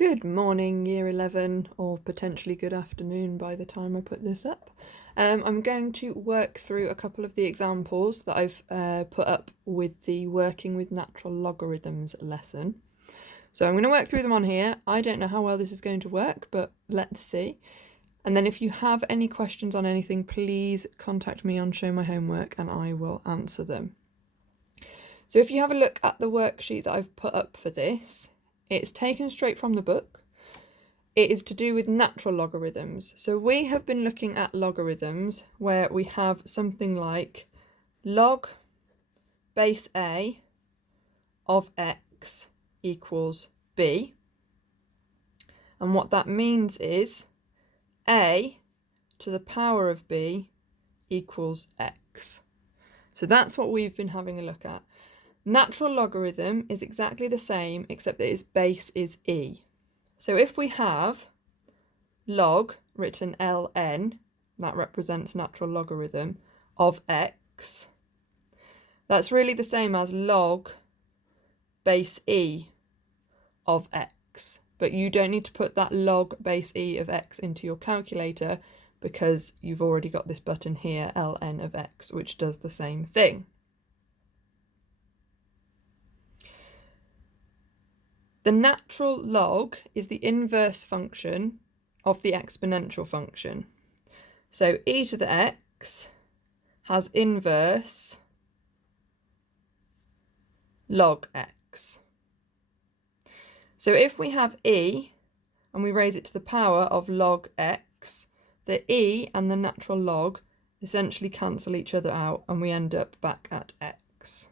Good morning, Year 11, or potentially good afternoon by the time I put this up. I'm going to work through a couple of the examples that I've put up with the Working with Natural Logarithms lesson. So I'm going to work through them on here. I don't know how well this is going to work, but let's see. And then if you have any questions on anything, please contact me on Show My Homework and I will answer them. So if you have a look at the worksheet that I've put up for this, it's taken straight from the book. It is to do with natural logarithms. So we have been looking at logarithms where we have something like log base A of x equals b. And what that means is a to the power of b equals x. So that's what we've been having a look at. Natural logarithm is exactly the same, except that its base is e. So if we have log, written ln, that represents natural logarithm, of x, that's really the same as log base e of x. But you don't need to put that log base e of x into your calculator because you've already got this button here, ln of x, which does the same thing. The natural log is the inverse function of the exponential function. So e to the x has inverse log x. So if we have e and we raise it to the power of log x, the e and the natural log essentially cancel each other out and we end up back at x.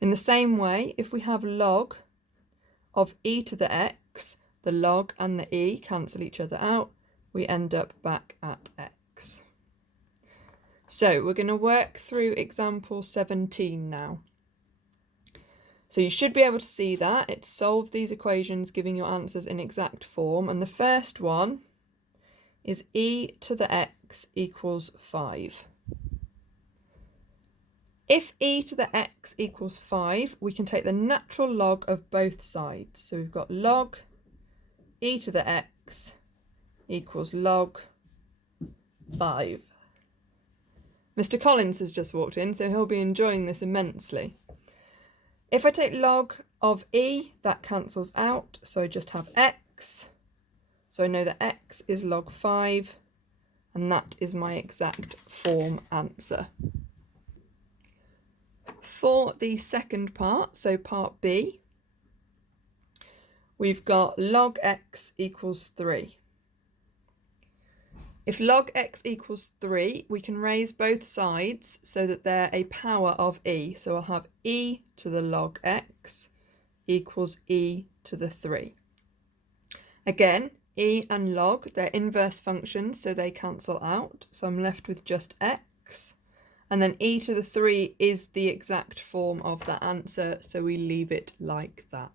In the same way, if we have log of e to the x, the log and the e cancel each other out, we end up back at x. So we're going to work through example 17 now. So you should be able to see that. It's solved these equations giving your answers in exact form, and the first one is e to the x equals 5. If e to the x equals 5, we can take the natural log of both sides. So we've got log e to the x equals log 5. Mr. Collins has just walked in, so he'll be enjoying this immensely. If I take log of e, that cancels out, so I just have x. So I know that x is log 5, and that is my exact form answer. For the second part, so part B, we've got log x equals 3. If log x equals 3, we can raise both sides so that they're a power of e. So I'll have e to the log x equals e to the 3. Again, e and log, they're inverse functions, so they cancel out. So I'm left with just x. And then e to the 3 is the exact form of that answer, so we leave it like that.